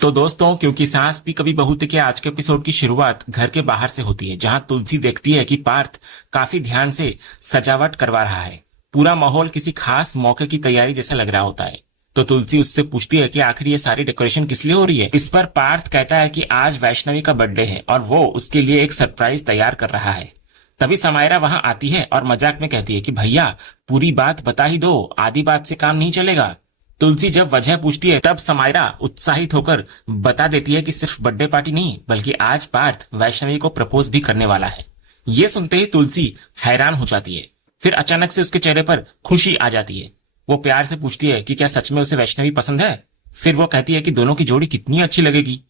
तो दोस्तों, क्योंकि सास भी कभी बहू थी के आज के एपिसोड की शुरुआत घर के बाहर से होती है, जहां तुलसी देखती है कि पार्थ काफी ध्यान से सजावट करवा रहा है। पूरा माहौल किसी खास मौके की तैयारी जैसा लग रहा होता है। तो तुलसी उससे पूछती है कि आखिर ये सारी डेकोरेशन किस लिए हो रही है। इस पर पार्थ कहता है कि आज वैष्णवी का बर्थडे है और वो उसके लिए एक सरप्राइज तैयार कर रहा है। तभी समायरा वहां आती है और मजाक में कहती है कि भैया, पूरी बात बता ही दो, आधी बात से काम नहीं चलेगा। तुलसी जब वजह पूछती है तब समायरा उत्साहित होकर बता देती है कि सिर्फ बर्थडे पार्टी नहीं, बल्कि आज पार्थ वैष्णवी को प्रपोज भी करने वाला है। ये सुनते ही तुलसी हैरान हो जाती है। फिर अचानक से उसके चेहरे पर खुशी आ जाती है। वो प्यार से पूछती है कि क्या सच में उसे वैष्णवी पसंद है। फिर वो कहती है कि दोनों की जोड़ी कितनी अच्छी लगेगी।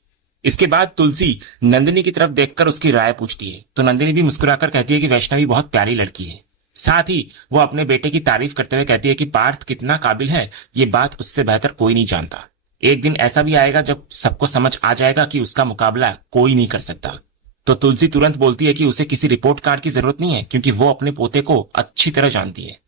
इसके बाद तुलसी नंदिनी की तरफ देखकर उसकी राय पूछती है, तो नंदिनी भी मुस्कुराकर कहती है कि वैष्णवी बहुत प्यारी लड़की है। साथ ही वो अपने बेटे की तारीफ करते हुए कहती है कि पार्थ कितना काबिल है, ये बात उससे बेहतर कोई नहीं जानता। एक दिन ऐसा भी आएगा जब सबको समझ आ जाएगा कि उसका मुकाबला कोई नहीं कर सकता। तो तुलसी तुरंत बोलती है कि उसे किसी रिपोर्ट कार्ड की जरूरत नहीं है, क्योंकि वो अपने पोते को अच्छी तरह जानती है।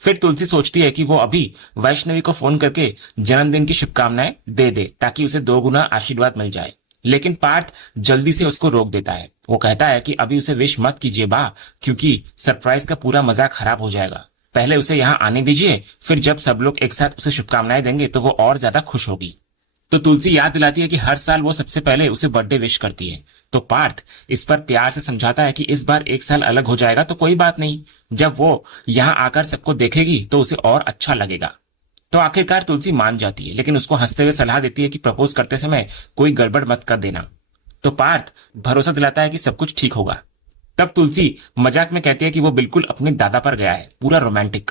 फिर तुलसी सोचती है कि वो अभी वैष्णवी को फोन करके जन्मदिन की शुभकामनाएं दे दे, ताकि उसे 2 गुना आशीर्वाद मिल जाए। लेकिन पार्थ जल्दी से उसको रोक देता है। वो कहता है कि अभी उसे विश मत कीजिए बा, क्योंकि सरप्राइज का पूरा मजा खराब हो जाएगा। पहले उसे यहाँ आने दीजिए, फिर जब सब लोग एक साथ उसे शुभकामनाएं देंगे तो वो और ज्यादा खुश होगी। तो तुलसी याद दिलाती है कि हर साल वो सबसे पहले उसे बर्थडे विश करती है। तो पार्थ इस पर प्यार से समझाता है कि इस बार एक साल अलग हो जाएगा तो कोई बात नहीं, जब वो यहाँ आकर सबको देखेगी तो उसे और अच्छा लगेगा। तो आखिरकार तुलसी मान जाती है, लेकिन उसको हंसते हुए सलाह देती है कि प्रपोज करते समय कोई गड़बड़ मत कर देना। तो पार्थ भरोसा दिलाता है कि सब कुछ ठीक होगा। तब तुलसी मजाक में कहती है कि वो बिल्कुल अपने दादा पर गया है, पूरा रोमांटिक।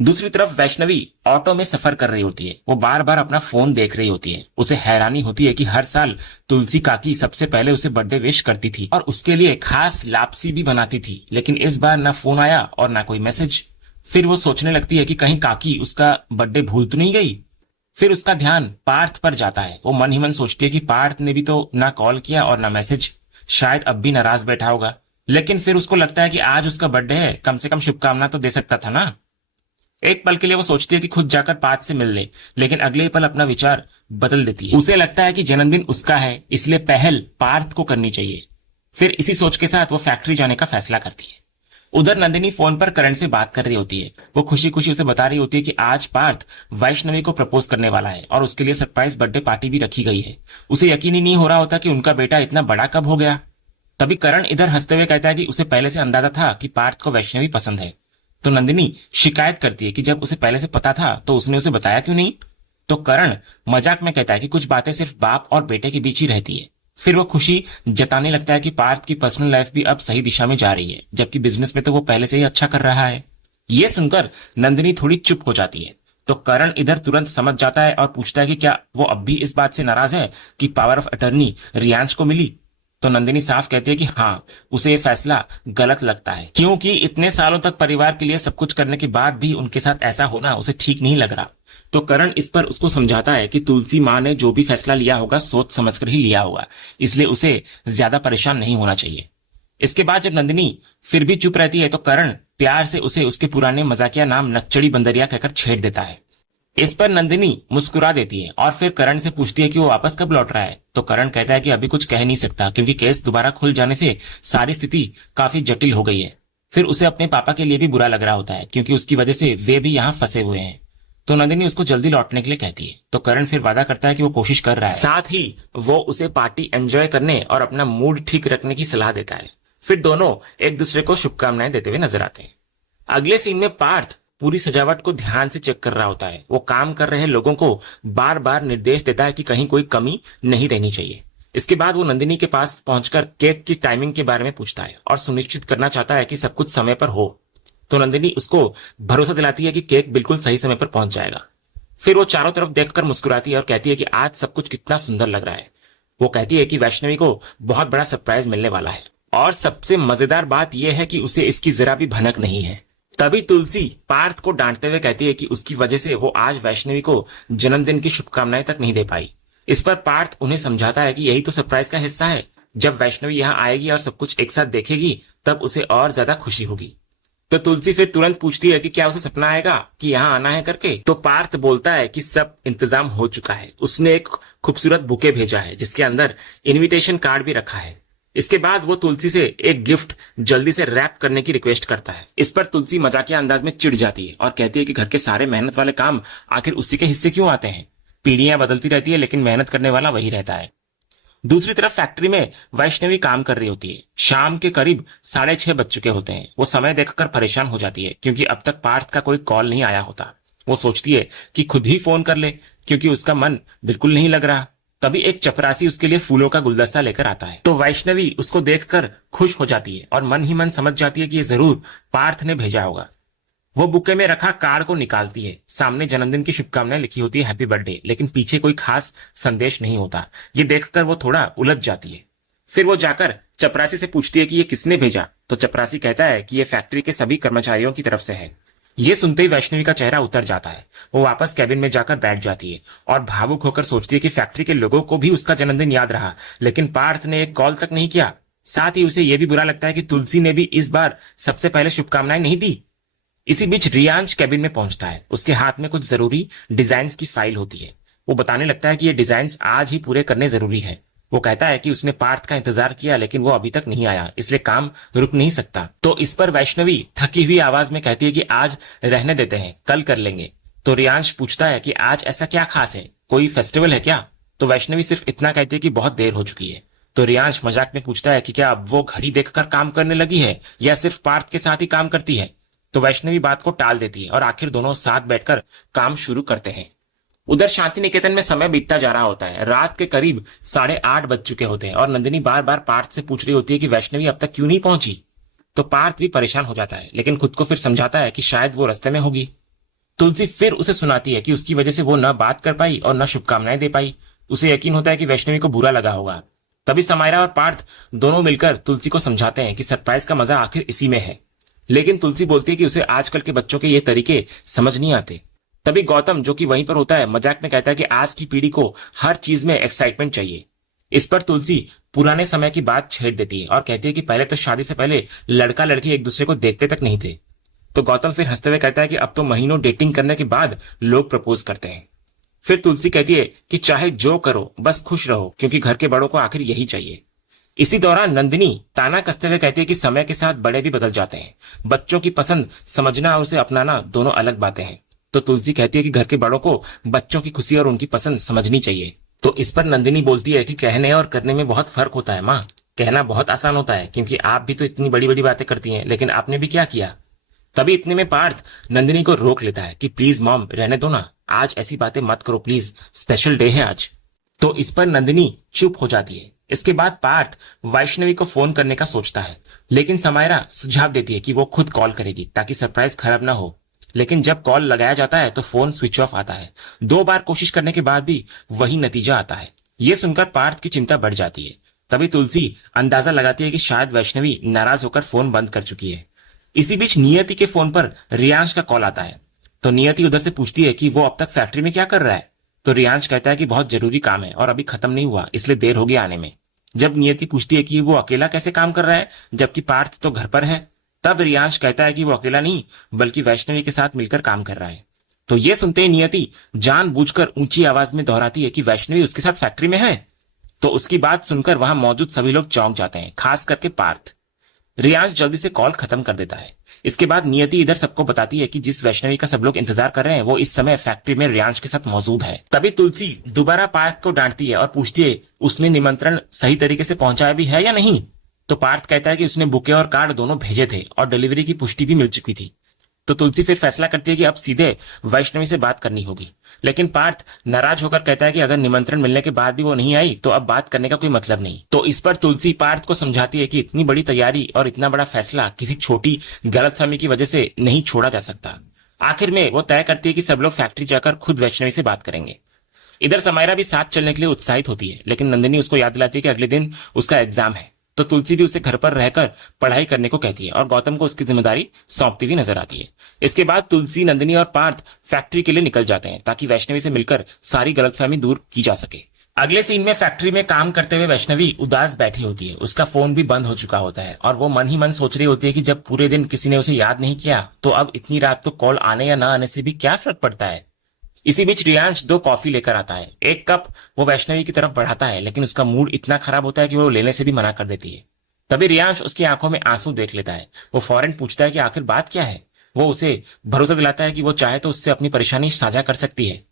दूसरी तरफ वैष्णवी ऑटो में सफर कर रही होती है। वो बार बार अपना फोन देख रही होती है। उसे हैरानी होती है कि हर साल तुलसी काकी सबसे पहले उसे बर्थडे विश करती थी और उसके लिए खास लापसी भी बनाती थी, लेकिन इस बार ना फोन आया और ना कोई मैसेज। फिर वो सोचने लगती है कि कहीं काकी उसका बर्थडे भूल तो नहीं गई। फिर उसका ध्यान पार्थ पर जाता है। वो मन ही मन सोचती है कि पार्थ ने भी तो ना कॉल किया और ना मैसेज, शायद अब भी नाराज बैठा होगा। लेकिन फिर उसको लगता है कि आज उसका बर्थडे है, कम से कम शुभकामना तो दे सकता था ना। एक पल के लिए वो सोचती है कि खुद जाकर पार्थ से मिल ले, लेकिन अगले ही पल अपना विचार बदल देती है। उसे लगता है कि जन्मदिन उसका है, इसलिए पहल पार्थ को करनी चाहिए। फिर इसी सोच के साथ वो फैक्ट्री जाने का फैसला करती है। उधर नंदिनी फोन पर करण से बात कर रही होती है। वो खुशी खुशी उसे बता रही होती है कि आज पार्थ वैष्णवी को प्रपोज करने वाला है और उसके लिए सरप्राइज बर्थडे पार्टी भी रखी गई है। उसे यकीन ही नहीं हो रहा होता कि उनका बेटा इतना बड़ा कब हो गया। तभी करण इधर हंसते हुए कहता है कि उसे पहले से अंदाजा था कि पार्थ को वैष्णवी पसंद है। तो नंदिनी शिकायत करती है कि जब उसे पहले से पता था तो उसने उसे बताया क्यों नहीं। तो करण मजाक में कहता है कि कुछ बातें सिर्फ बाप और बेटे के बीच ही रहती है। फिर वो खुशी जताने लगता है कि पार्थ की पर्सनल लाइफ भी अब सही दिशा में जा रही है, जबकि बिजनेस में तो वो पहले से ही अच्छा कर रहा है। ये सुनकर नंदिनी थोड़ी चुप हो जाती है। तो करण इधर तुरंत समझ जाता है और पूछता है कि क्या वो अब भी इस बात से नाराज है कि पावर ऑफ अटर्नी रियांश को मिली। तो नंदिनी साफ कहती है कि हाँ, उसे ये फैसला गलत लगता है, क्योंकि इतने सालों तक परिवार के लिए सब कुछ करने के बाद भी उनके साथ ऐसा होना उसे ठीक नहीं लग रहा। तो करण इस पर उसको समझाता है कि तुलसी माँ ने जो भी फैसला लिया होगा सोच समझकर ही लिया होगा, इसलिए उसे ज्यादा परेशान नहीं होना चाहिए। इसके बाद जब नंदिनी फिर भी चुप रहती है तो करण प्यार से उसे उसके पुराने मजाकिया नाम नक्चड़ी बंदरिया कहकर छेड़ देता है। इस पर नंदिनी मुस्कुरा देती है और फिर करण से पूछती है कि वो वापस कब लौट रहा है। तो करण कहता है कि अभी कुछ कह नहीं सकता, क्योंकि केस दोबारा खुल जाने से सारी स्थिति काफी जटिल हो गई है। फिर उसे अपने पापा के लिए भी बुरा लग रहा होता है, क्योंकि उसकी वजह से वे भी यहाँ फंसे हुए हैं। तो नंदिनी उसको जल्दी लौटने के लिए कहती है। तो करण फिर वादा करता है कि वो कोशिश कर रहा है, साथ ही वो उसे पार्टी एंजॉय करने और अपना मूड ठीक रखने की सलाह देता है। फिर दोनों एक दूसरे को शुभकामनाएं देते हुए नजर आते हैं। अगले सीन में पार्थ पूरी सजावट को ध्यान से चेक कर रहा होता है। वो काम कर रहे लोगों को बार बार निर्देश देता है कि कहीं कोई कमी नहीं रहनी चाहिए। इसके बाद वो नंदिनी के पास पहुंचकर केक की टाइमिंग के बारे में पूछता है और सुनिश्चित करना चाहता है कि सब कुछ समय पर हो। तो नंदिनी उसको भरोसा दिलाती है कि केक बिल्कुल सही समय पर पहुंच जाएगा। फिर वो चारों तरफ देखकर मुस्कुराती है और कहती है कि आज सब कुछ कितना सुंदर लग रहा है। वो कहती है कि वैष्णवी को बहुत बड़ा सरप्राइज मिलने वाला है और सबसे मजेदार बात यह है कि उसे इसकी जरा भी भनक नहीं है। तभी तुलसी पार्थ को डांटते हुए कहती है कि उसकी वजह से वो आज वैष्णवी को जन्मदिन की शुभकामनाएं तक नहीं दे पाई। इस पर पार्थ उन्हें समझाता है कि यही तो सरप्राइज का हिस्सा है। जब वैष्णवी यहाँ आएगी और सब कुछ एक साथ देखेगी तब उसे और ज्यादा खुशी होगी। तो तुलसी फिर तुरंत पूछती है कि क्या उसे सपना आएगा कि यहाँ आना है करके। तो पार्थ बोलता है कि सब इंतजाम हो चुका है, उसने एक खूबसूरत बुके भेजा है जिसके अंदर इनविटेशन कार्ड भी रखा है। इसके बाद वो तुलसी से एक गिफ्ट जल्दी से रैप करने की रिक्वेस्ट करता है। इस पर तुलसी मजाकिया अंदाज में चिढ़ जाती है और कहती है कि घर के सारे मेहनत वाले काम आखिर उसी के हिस्से क्यों आते हैं। पीढ़ियां बदलती रहती है लेकिन मेहनत करने वाला वही रहता है। दूसरी तरफ फैक्ट्री में वैष्णवी काम कर रही होती है। शाम के करीब 6:30 बज चुके होते हैं। वो समय देखकर परेशान हो जाती है क्योंकि अब तक पार्थ का कोई कॉल नहीं आया होता। वो सोचती है कि खुद ही फोन कर ले क्योंकि उसका मन बिल्कुल नहीं लग रहा। तभी एक चपरासी उसके लिए फूलों का गुलदस्ता लेकर आता है। तो वैष्णवी उसको देखकर खुश हो जाती है और मन ही मन समझ जाती है कि ये जरूर पार्थ ने भेजा होगा। वो बुके में रखा कार्ड को निकालती है। सामने जन्मदिन की शुभकामनाएं लिखी होती है, हैप्पी बर्थडे, लेकिन पीछे कोई खास संदेश नहीं होता। ये देखकर वो थोड़ा उलझ जाती है। फिर वो जाकर चपरासी से पूछती है कि ये किसने भेजा। तो चपरासी कहता है कि ये फैक्ट्री के सभी कर्मचारियों की तरफ से है। ये सुनते ही वैष्णवी का चेहरा उतर जाता है। वो वापस कैबिन में जाकर बैठ जाती है और भावुक होकर सोचती है कि फैक्ट्री के लोगों को भी उसका जन्मदिन याद रहा, लेकिन पार्थ ने एक कॉल तक नहीं किया। साथ ही उसे यह भी बुरा लगता है कि तुलसी ने भी इस बार सबसे पहले शुभकामनाएं नहीं दी। इसी बीच रियांश कैबिन में पहुंचता है। उसके हाथ में कुछ जरूरी डिजाइन्स की फाइल होती है। वो बताने लगता है कि ये डिजाइन्स आज ही पूरे करने जरूरी है। वो कहता है कि उसने पार्थ का इंतजार किया लेकिन वो अभी तक नहीं आया, इसलिए काम रुक नहीं सकता। तो इस पर वैष्णवी थकी हुई आवाज में कहती है कि आज रहने देते हैं, कल कर लेंगे। तो रियांश पूछता है कि आज ऐसा क्या खास है, कोई फेस्टिवल है क्या। तो वैष्णवी सिर्फ इतना कहती है कि बहुत देर हो चुकी है। तो रियांश मजाक में पूछता है कि क्या अब वो घड़ी देखकर काम करने लगी है या सिर्फ पार्थ के साथ ही काम करती है। तो वैष्णवी बात को टाल देती है और आखिर दोनों साथ बैठकर काम शुरू करते हैं। उधर शांति निकेतन में समय बीतता जा रहा होता है। रात के करीब 8:30 बज चुके होते हैं और नंदिनी बार बार पार्थ से पूछ रही होती है कि वैष्णवी अब तक क्यों नहीं पहुंची। तो पार्थ भी परेशान हो जाता है लेकिन खुद को फिर समझाता है कि शायद वो रास्ते में होगी। तुलसी फिर उसे सुनाती है कि उसकी वजह से वो न बात कर पाई और न शुभकामनाएं दे पाई। उसे यकीन होता है कि वैष्णवी को बुरा लगा होगा। तभी समायरा और पार्थ दोनों मिलकर तुलसी को समझाते हैं कि सरप्राइज का मजा आखिर इसी में है। लेकिन तुलसी बोलती है कि उसे आजकल के बच्चों के ये तरीके समझ नहीं आते। तभी गौतम, जो कि वहीं पर होता है, मजाक में कहता है कि आज की पीढ़ी को हर चीज में एक्साइटमेंट चाहिए। इस पर तुलसी पुराने समय की बात छेड़ देती है और कहती है कि पहले तो शादी से पहले लड़का लड़की एक दूसरे को देखते तक नहीं थे। तो गौतम फिर हंसते हुए कहता है कि अब तो महीनों डेटिंग करने के बाद लोग प्रपोज करते हैं। फिर तुलसी कहती है कि चाहे जो करो बस खुश रहो, क्योंकि घर के बड़ों को आखिर यही चाहिए। इसी दौरान नंदिनी ताना कसते हुए कहती है कि समय के साथ बड़े भी बदल जाते हैं। बच्चों की पसंद समझना और उसे अपनाना दोनों अलग बातें हैं। तो तुलसी कहती है कि घर के बड़ों को बच्चों की खुशी और उनकी पसंद समझनी चाहिए। तो इस पर नंदिनी बोलती है कि कहने और करने में बहुत फर्क होता है माँ। कहना बहुत आसान होता है क्योंकि आप भी तो इतनी बड़ी बड़ी बातें करती हैं, लेकिन आपने भी क्या किया। तभी इतने में पार्थ नंदिनी को रोक लेता है कि प्लीज मॉम, रहने दो ना, आज ऐसी बातें मत करो प्लीज, स्पेशल डे है आज। तो इस पर नंदिनी चुप हो जाती है। इसके बाद पार्थ वैष्णवी को फोन करने का सोचता है, लेकिन समायरा सुझाव देती है कि वो खुद कॉल करेगी ताकि सरप्राइज खराब ना हो। लेकिन जब कॉल लगाया जाता है तो फोन स्विच ऑफ आता है। 2 बार कोशिश करने के बाद भी वही नतीजा आता है। ये सुनकर पार्थ की चिंता बढ़ जाती है। तभी तुलसी अंदाजा लगाती है कि शायद वैष्णवी नाराज होकर फोन बंद कर चुकी है। इसी बीच नियति के फोन पर रियांश का कॉल आता है। तो नियति उधर से पूछती है कि वो अब तक फैक्ट्री में क्या कर रहा है। तो रियांश कहता है कि बहुत जरूरी काम है और अभी खत्म नहीं हुआ, इसलिए देर हो गया आने में। जब नियति पूछती है कि वो अकेला कैसे काम कर रहा है जबकि पार्थ तो घर पर है, तब रियांश कहता है कि वो अकेला नहीं बल्कि वैष्णवी के साथ मिलकर काम कर रहा है। तो ये सुनते ही नियति जानबूझकर ऊंची आवाज में दोहराती है कि वैष्णवी उसके साथ फैक्ट्री में है। तो उसकी बात सुनकर वहां मौजूद सभी लोग चौंक जाते हैं, खास करके पार्थ। रियांश जल्दी से कॉल खत्म कर देता है। इसके बाद नियति इधर सबको बताती है कि जिस वैष्णवी का सब लोग इंतजार कर रहे हैं वो इस समय फैक्ट्री में रियांश के साथ मौजूद है। तभी तुलसी दोबारा पार्थ को डांटती है और पूछती है उसने निमंत्रण सही तरीके से पहुंचाया भी है या नहीं। तो पार्थ कहता है कि उसने बुके और कार्ड दोनों भेजे थे और डिलीवरी की पुष्टि भी मिल चुकी थी। तो तुलसी फिर फैसला करती है कि अब सीधे वैष्णवी से बात करनी होगी। लेकिन पार्थ नाराज होकर कहता है कि अगर निमंत्रण मिलने के बाद भी वो नहीं आई तो अब बात करने का कोई मतलब नहीं। तो इस पर तुलसी पार्थ को समझाती है कि इतनी बड़ी तैयारी और इतना बड़ा फैसला किसी छोटी गलतफहमी की वजह से नहीं छोड़ा जा सकता। आखिर में वो तय करती है कि सब लोग फैक्ट्री जाकर खुद वैष्णवी से बात करेंगे। इधर समायरा भी साथ चलने के लिए उत्साहित होती है, लेकिन नंदिनी उसको याद दिलाती है कि अगले दिन उसका एग्जाम है। तो तुलसी भी उसे घर पर रहकर पढ़ाई करने को कहती है और गौतम को उसकी जिम्मेदारी सौंपती हुई नजर आती है। इसके बाद तुलसी, नंदिनी और पार्थ फैक्ट्री के लिए निकल जाते हैं ताकि वैष्णवी से मिलकर सारी गलतफहमी दूर की जा सके। अगले सीन में फैक्ट्री में काम करते हुए वैष्णवी उदास बैठी होती है। उसका फोन भी बंद हो चुका होता है और वो मन ही मन सोच रही होती है कि जब पूरे दिन किसी ने उसे याद नहीं किया तो अब इतनी रात को कॉल आने या ना आने से भी क्या फर्क पड़ता है। इसी बीच रियांश 2 कॉफी लेकर आता है। एक कप वो वैष्णवी की तरफ बढ़ाता है, लेकिन उसका मूड इतना खराब होता है कि वो लेने से भी मना कर देती है। तभी रियांश उसकी आंखों में आंसू देख लेता है। वो फौरन पूछता है कि आखिर बात क्या है। वो उसे भरोसा दिलाता है कि वो चाहे तो उससे अपनी परेशानी साझा कर सकती है।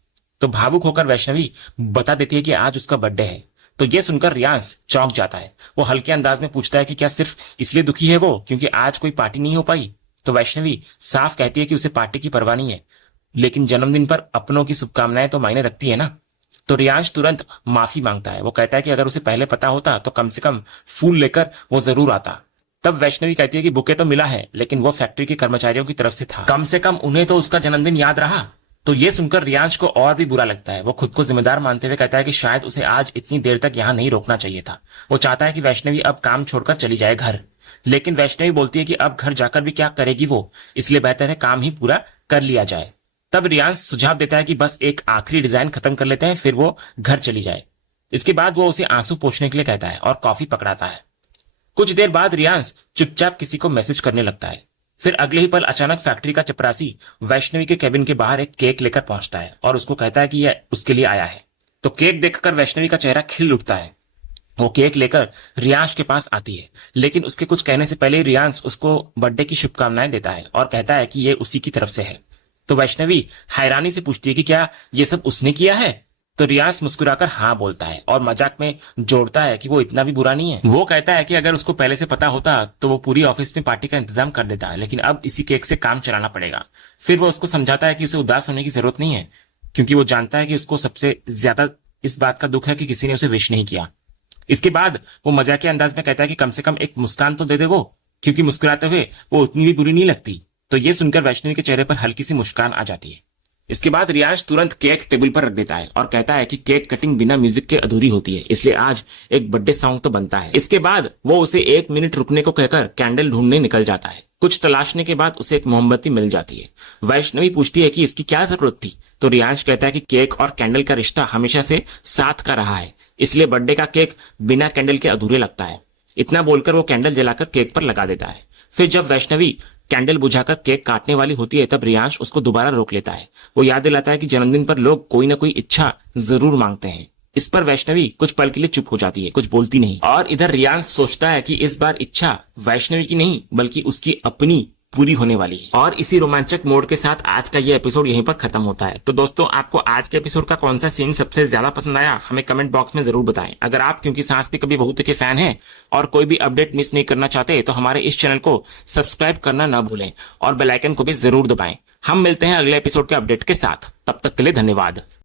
तो भावुक होकर वैष्णवी बता देती है कि आज उसका बर्थडे है। तो ये सुनकर रियांश चौंक जाता है। वो हल्के अंदाज में पूछता है कि क्या सिर्फ इसलिए दुखी है वो क्योंकि आज कोई पार्टी नहीं हो पाई। तो वैष्णवी साफ कहती है कि उसे पार्टी की परवाह नहीं है, लेकिन जन्मदिन पर अपनों की शुभकामनाएं तो मायने रखती है ना। तो रियांश तुरंत माफी मांगता है। वो कहता है कि अगर उसे पहले पता होता तो कम से कम फूल लेकर वो जरूर आता। तब वैष्णवी कहती है कि बुके तो मिला है, लेकिन वो फैक्ट्री के कर्मचारियों की तरफ से था, कम से कम उन्हें तो उसका जन्मदिन याद रहा। तो ये सुनकर रियांश को और भी बुरा लगता है। वो खुद को जिम्मेदार मानते हुए कहता है कि शायद उसे आज इतनी देर तक यहाँ नहीं रोकना चाहिए था। वो चाहता है कि वैष्णवी अब काम छोड़कर चली जाए घर, लेकिन वैष्णवी बोलती है कि अब घर जाकर भी क्या करेगी वो, इसलिए बेहतर है काम ही पूरा कर लिया जाए। तब रियांश सुझाव देता है कि बस एक आखिरी डिजाइन खत्म कर लेते हैं, फिर वो घर चली जाए। इसके बाद वो उसे आंसू पोंछने के लिए कहता है और कॉफी पकड़ाता है। कुछ देर बाद रियांश चुपचाप किसी को मैसेज करने लगता है। फिर अगले ही पल अचानक फैक्ट्री का चपरासी वैष्णवी के केबिन के बाहर एक केक लेकर पहुंचता है और उसको कहता है कि यह उसके लिए आया है। तो केक देखकर वैष्णवी का चेहरा खिल उठता है। वो केक लेकर रियांश के पास आती है, लेकिन उसके कुछ कहने से पहले रियांश उसको बर्थडे की शुभकामनाएं देता है और कहता है कि ये उसी की तरफ से है। तो वैष्णवी हैरानी से पूछती है कि क्या ये सब उसने किया है। तो रियांश मुस्कुराकर हाँ बोलता है और मजाक में जोड़ता है कि वो इतना भी बुरा नहीं है। वो कहता है कि अगर उसको पहले से पता होता तो वो पूरी ऑफिस में पार्टी का इंतजाम कर देता है, लेकिन अब इसी केक से काम चलाना पड़ेगा। फिर वो उसको समझाता है कि उसे उदास होने की जरूरत नहीं है, क्योंकि वो जानता है कि उसको सबसे ज्यादा इस बात का दुख है कि किसी ने उसे विश नहीं किया। इसके बाद वो मजाक के अंदाज में कहता है कि कम से कम एक मुस्कान तो दे दे वो, क्योंकि मुस्कुराते हुए वो उतनी भी बुरी नहीं लगती। तो ये सुनकर वैष्णवी के चेहरे पर हल्की सी मुस्कान आ जाती है। इसके बाद रियांश तुरंत केक टेबल पर रख देता है और कहता है कि केक कटिंग बिना म्यूजिक के अधूरी होती है, इसलिए आज एक बर्थडे सॉन्ग तो बनता है। इसके बाद वो उसे 1 मिनट रुकने को कहकर कैंडल ढूंढने निकल जाता है। कुछ तलाशने के बाद उसे एक मोमबत्ती मिल जाती है। वैष्णवी पूछती है कि इसकी क्या जरूरत थी। तो रियांश कहता है कि केक और कैंडल का रिश्ता हमेशा से साथ का रहा है, इसलिए बर्थडे का केक बिना कैंडल के अधूरे लगता है। इतना बोलकर वो कैंडल जलाकर केक पर लगा देता है। फिर जब वैष्णवी कैंडल बुझाकर केक काटने वाली होती है तब रियांश उसको दोबारा रोक लेता है। वो याद दिलाता है कि जन्मदिन पर लोग कोई ना कोई इच्छा जरूर मांगते हैं। इस पर वैष्णवी कुछ पल के लिए चुप हो जाती है, कुछ बोलती नहीं। और इधर रियांश सोचता है कि इस बार इच्छा वैष्णवी की नहीं बल्कि उसकी अपनी पूरी होने वाली है। और इसी रोमांचक मोड के साथ आज का ये एपिसोड यहीं पर खत्म होता है। तो दोस्तों, आपको आज के एपिसोड का कौन सा सीन सबसे ज्यादा पसंद आया हमें कमेंट बॉक्स में जरूर बताएं। अगर आप क्योंकि सास भी कभी बहू के फैन हैं और कोई भी अपडेट मिस नहीं करना चाहते तो हमारे इस चैनल को सब्सक्राइब करना ना भूलें और बेल आइकन को भी जरूर दबाएं। हम मिलते हैं अगले एपिसोड के अपडेट के साथ। तब तक के लिए धन्यवाद।